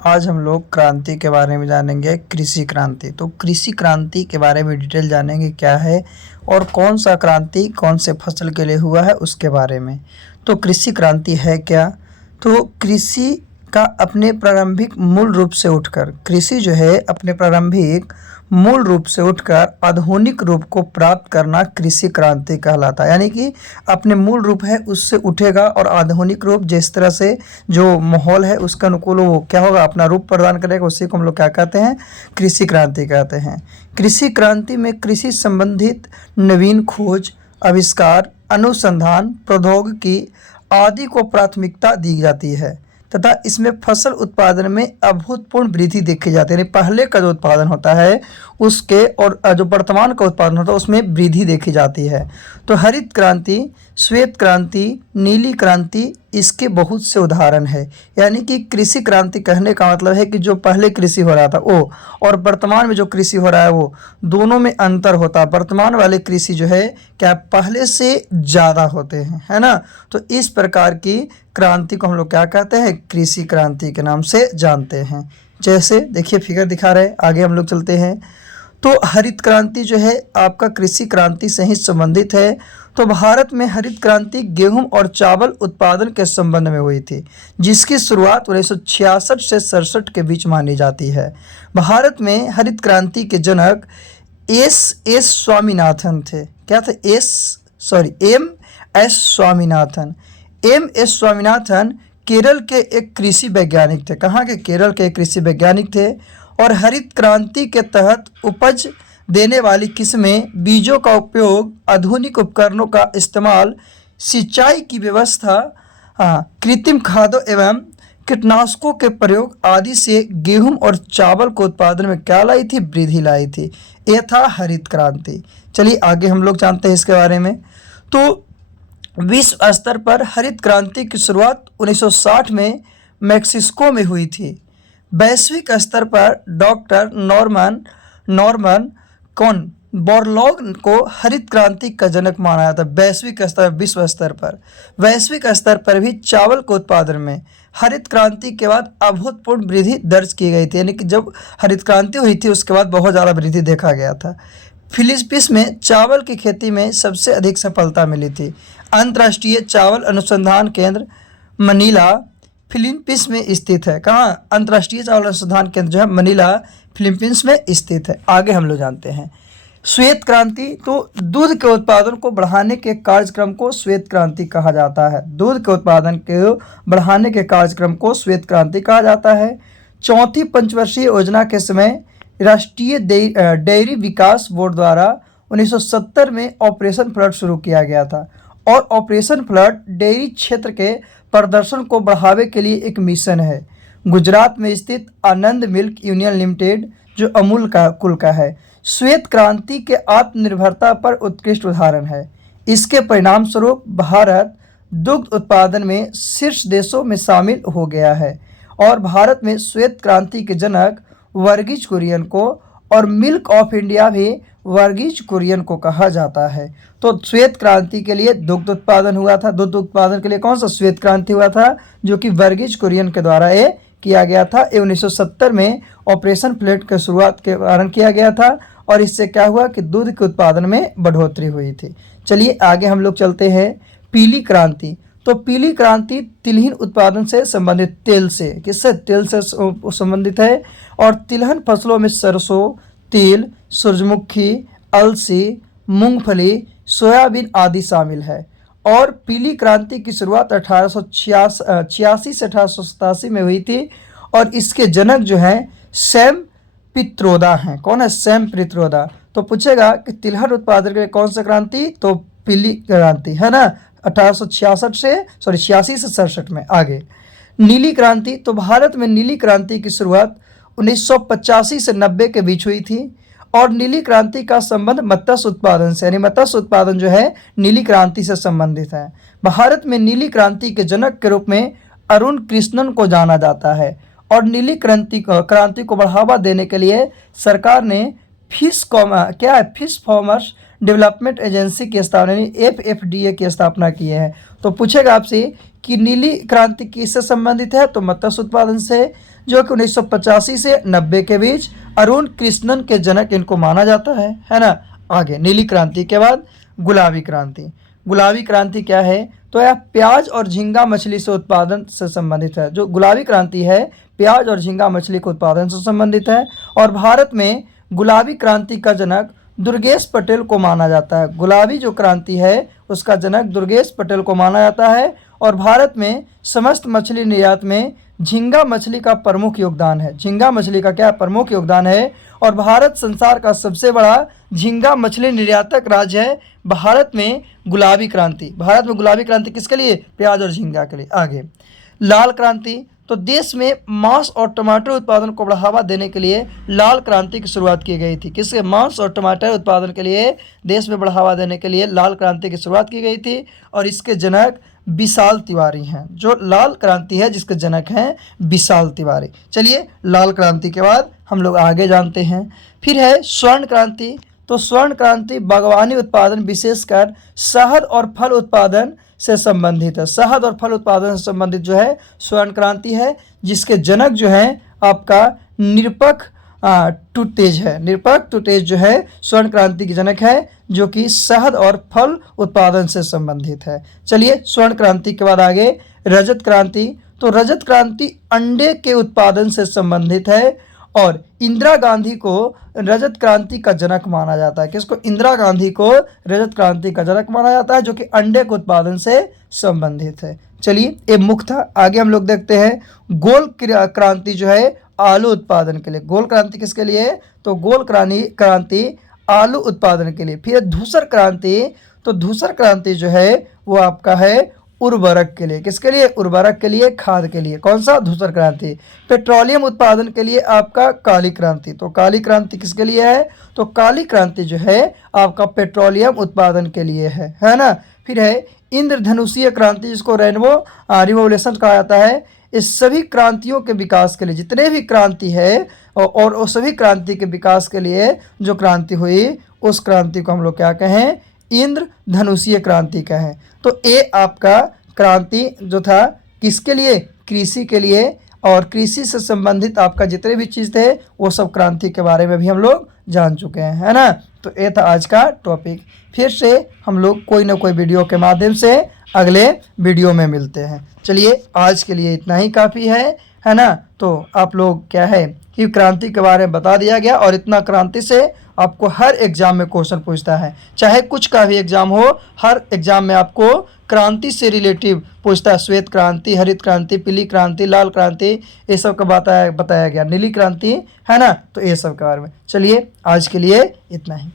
आज हम लोग क्रांति के बारे में जानेंगे, कृषि क्रांति। तो कृषि क्रांति के बारे में डिटेल जानेंगे क्या है और कौन सा क्रांति कौन से फसल के लिए हुआ है उसके बारे में। तो कृषि क्रांति है क्या? तो कृषि का अपने प्रारंभिक मूल रूप से उठकर कृषि जो है अपने प्रारंभिक मूल रूप से उठकर आधुनिक रूप को प्राप्त करना कृषि क्रांति कहलाता है। यानी कि अपने मूल रूप है उससे उठेगा और आधुनिक रूप जिस तरह से जो माहौल है उसके अनुकूल वो क्या होगा, अपना रूप प्रदान करेगा। उसी को हम लोग क्या कहते हैं? कृषि क्रांति कहते हैं। कृषि क्रांति में कृषि संबंधित नवीन खोज, आविष्कार, अनुसंधान, प्रौद्योगिकी आदि को प्राथमिकता दी जाती है तथा इसमें फसल उत्पादन में अभूतपूर्व वृद्धि देखी जाती है। यानी पहले का जो उत्पादन होता है उसके और जो वर्तमान का उत्पादन होता है उसमें वृद्धि देखी जाती है। तो हरित क्रांति, श्वेत क्रांति, नीली क्रांति इसके बहुत से उदाहरण है। यानी कि कृषि क्रांति कहने का मतलब है कि जो पहले कृषि हो रहा था वो और वर्तमान में जो कृषि हो रहा है वो दोनों में अंतर होता है। वर्तमान वाले कृषि जो है क्या पहले से ज़्यादा होते हैं, है ना। तो इस प्रकार की क्रांति को हम लोग क्या कहते हैं? कृषि क्रांति के नाम से जानते हैं। जैसे देखिए फिगर दिखा रहे हैं, आगे हम लोग चलते हैं। तो हरित क्रांति जो है आपका कृषि क्रांति से ही संबंधित है। तो भारत में हरित क्रांति गेहूं और चावल उत्पादन के संबंध में हुई थी, जिसकी शुरुआत 1966 से 67 के बीच मानी जाती है। भारत में हरित क्रांति के जनक एस स्वामीनाथन थे। क्या थे? M S Swaminathan. M S Swaminathan Kerala के एक कृषि वैज्ञानिक थे। कहाँ के? केरल के एक कृषि वैज्ञानिक थे और हरित क्रांति के तहत उपज देने वाली किस्में, बीजों का उपयोग, आधुनिक उपकरणों का इस्तेमाल, सिंचाई की व्यवस्था, कृत्रिम खादों एवं कीटनाशकों के प्रयोग आदि से गेहूं और चावल के उत्पादन में क्या लाई थी? वृद्धि लाई थी। यह था हरित क्रांति। चलिए आगे हम लोग जानते हैं इसके बारे में। तो विश्व स्तर पर हरित क्रांति की शुरुआत 1960 में मैक्सिको में हुई थी। वैश्विक स्तर पर डॉक्टर नॉर्मन कॉन बोरलॉग को हरित क्रांति का जनक माना जाता है। वैश्विक स्तर, विश्व स्तर पर, वैश्विक स्तर पर भी चावल के उत्पादन में हरित क्रांति के बाद अभूतपूर्व वृद्धि दर्ज की गई थी। यानी कि जब हरित क्रांति हुई थी उसके बाद बहुत ज़्यादा वृद्धि देखा गया था। फिलीपींस में चावल की खेती में सबसे अधिक सफलता मिली थी। अंतर्राष्ट्रीय चावल अनुसंधान केंद्र मनीला फिलीपींस में स्थित है। कहाँ? अंतर्राष्ट्रीय चावल अनुसंधान केंद्र जो है मनीला फिलीपींस में स्थित है। आगे हम लोग जानते हैं श्वेत क्रांति। तो दूध के उत्पादन को बढ़ाने के कार्यक्रम को श्वेत क्रांति कहा जाता है। दूध के उत्पादन को बढ़ाने के कार्यक्रम को श्वेत क्रांति कहा जाता है। चौथी पंचवर्षीय योजना के समय राष्ट्रीय डेयरी विकास बोर्ड द्वारा 1970 में ऑपरेशन फ्लड शुरू किया गया था और ऑपरेशन फ्लड डेयरी क्षेत्र के प्रदर्शन को बढ़ावे के लिए एक मिशन है। गुजरात में स्थित आनंद मिल्क यूनियन लिमिटेड जो अमूल का कुल का है, श्वेत क्रांति के आत्मनिर्भरता पर उत्कृष्ट उदाहरण है। इसके परिणाम स्वरूप भारत दुग्ध उत्पादन में शीर्ष देशों में शामिल हो गया है और भारत में श्वेत क्रांति के जनक वर्गीज कुरियन को और मिल्क ऑफ इंडिया भी वर्गीज कुरियन को कहा जाता है। तो श्वेत क्रांति के लिए दुग्ध उत्पादन हुआ था। दुग्ध उत्पादन के लिए कौन सा श्वेत क्रांति हुआ था? जो कि वर्गीज कुरियन के द्वारा ये किया गया था। ये 1970 में ऑपरेशन फ्लड के शुरुआत के कारण किया गया था और इससे क्या हुआ कि दूध के उत्पादन में बढ़ोतरी हुई थी। चलिए आगे हम लोग चलते हैं पीली क्रांति। तो पीली क्रांति तिलहन उत्पादन से संबंधित, तेल से, किससे? तेल से संबंधित है और तिलहन फसलों में सरसों, तिल, सूरजमुखी, अलसी, मूंगफली, सोयाबीन आदि शामिल है। और पीली क्रांति की शुरुआत 1886 से 1887 में हुई थी और इसके जनक जो हैं सैम पित्रोदा हैं। कौन है? सैम पित्रोदा। तो पूछेगा कि तिलहन उत्पादन के लिए कौन सा क्रांति? तो पीली क्रांति, है ना। 86 से 67 में। आगे नीली क्रांति। तो भारत में नीली क्रांति की शुरुआत 1985 से 90 के बीच हुई थी और नीली क्रांति का संबंध मत्स्य उत्पादन से, यानी मत्स्य उत्पादन जो है नीली क्रांति से संबंधित है। भारत में नीली क्रांति के जनक के रूप में अरुण कृष्णन को जाना जाता है और नीली क्रांति को बढ़ावा देने के लिए सरकार ने फिश फार्मर्स डेवलपमेंट एजेंसी की स्थापना FFDA की स्थापना की है। तो पूछेगा आपसे कि नीली क्रांति किससे संबंधित है? तो मत्स्य उत्पादन से। जो कि 1985 से 90 के बीच अरुण कृष्णन के जनक इनको माना जाता है ना। आगे नीली क्रांति के बाद गुलाबी क्रांति। गुलाबी क्रांति क्या है? तो यह प्याज और झींगा मछली से उत्पादन से संबंधित है। जो गुलाबी क्रांति है प्याज और झींगा मछली के उत्पादन से संबंधित है। और भारत में गुलाबी क्रांति का जनक दुर्गेश पटेल को माना जाता है। गुलाबी जो क्रांति है उसका जनक दुर्गेश पटेल को माना जाता है। और भारत में समस्त मछली निर्यात में झींगा मछली का प्रमुख योगदान है। झींगा मछली का क्या प्रमुख योगदान है? और भारत संसार का सबसे बड़ा झींगा मछली निर्यातक राज्य है। भारत में गुलाबी क्रांति, भारत में गुलाबी क्रांति किसके लिए? प्याज और झींगा के लिए। आगे लाल क्रांति, तो देश में मांस और टमाटर उत्पादन को बढ़ावा देने के लिए लाल क्रांति की शुरुआत की गई थी। किसके? मांस और टमाटर उत्पादन के लिए देश में बढ़ावा देने के लिए लाल क्रांति की शुरुआत की गई थी। और इसके जनक विशाल तिवारी हैं। जो लाल क्रांति है जिसके जनक हैं विशाल तिवारी। चलिए लाल क्रांति के बाद हम लोग आगे जानते हैं। फिर है स्वर्ण क्रांति। तो स्वर्ण क्रांति बागवानी उत्पादन विशेषकर शहद और फल उत्पादन से संबंधित है। शहद और फल उत्पादन से संबंधित जो है स्वर्ण क्रांति है, जिसके जनक जो है आपका निरपक टूटेज है। निरपक टूटेज जो है स्वर्ण क्रांति की जनक है, जो कि शहद और फल उत्पादन से संबंधित है। चलिए स्वर्ण क्रांति के बाद आगे रजत क्रांति। तो रजत क्रांति अंडे के उत्पादन से संबंधित है। और इंदिरा गांधी को रजत क्रांति का जनक माना जाता है। किसको? इंदिरा गांधी को रजत क्रांति का जनक माना जाता है, जो कि अंडे के उत्पादन से संबंधित है। चलिए ये मुख्य था। आगे हम लोग देखते हैं गोल क्रांति जो है आलू उत्पादन के लिए। गोल क्रांति किसके लिए? तो गोल क्रांति आलू उत्पादन के लिए। फिर धूसर क्रांति। तो धूसर क्रांति जो है वो आपका है उर्वरक के लिए। किसके लिए? उर्वरक के लिए, खाद के लिए। कौन सा? धूसर क्रांति। पेट्रोलियम उत्पादन के लिए आपका काली क्रांति। तो काली क्रांति किसके लिए है? तो काली क्रांति जो है आपका पेट्रोलियम उत्पादन के लिए है ना। फिर है इंद्रधनुषीय क्रांति, जिसको रेनबो रिवोल्यूशन कहा जाता है। इस सभी क्रांतियों के विकास के लिए, जितने भी क्रांति है और उस सभी क्रांति के विकास के लिए जो क्रांति हुई उस क्रांति को हम लोग क्या कहें? इंद्रधनुषीय क्रांति कहें। तो ये आपका क्रांति जो था किसके लिए? कृषि के लिए। और कृषि से संबंधित आपका जितने भी चीज़ थे वो सब क्रांति के बारे में भी हम लोग जान चुके हैं, है ना। तो ये था आज का टॉपिक। फिर से हम लोग कोई ना कोई वीडियो के माध्यम से अगले वीडियो में मिलते हैं। चलिए आज के लिए इतना ही काफ़ी है ना। तो आप लोग क्या है कि क्रांति के बारे में बता दिया गया। और इतना क्रांति से आपको हर एग्जाम में क्वेश्चन पूछता है, चाहे कुछ का भी एग्जाम हो, हर एग्जाम में आपको क्रांति से रिलेटिव पूछता है। श्वेत क्रांति, हरित क्रांति, पीली क्रांति, लाल क्रांति, ये सब का बताया गया। नीली क्रांति, है ना। तो ये सब के बारे में। चलिए आज के लिए इतना ही।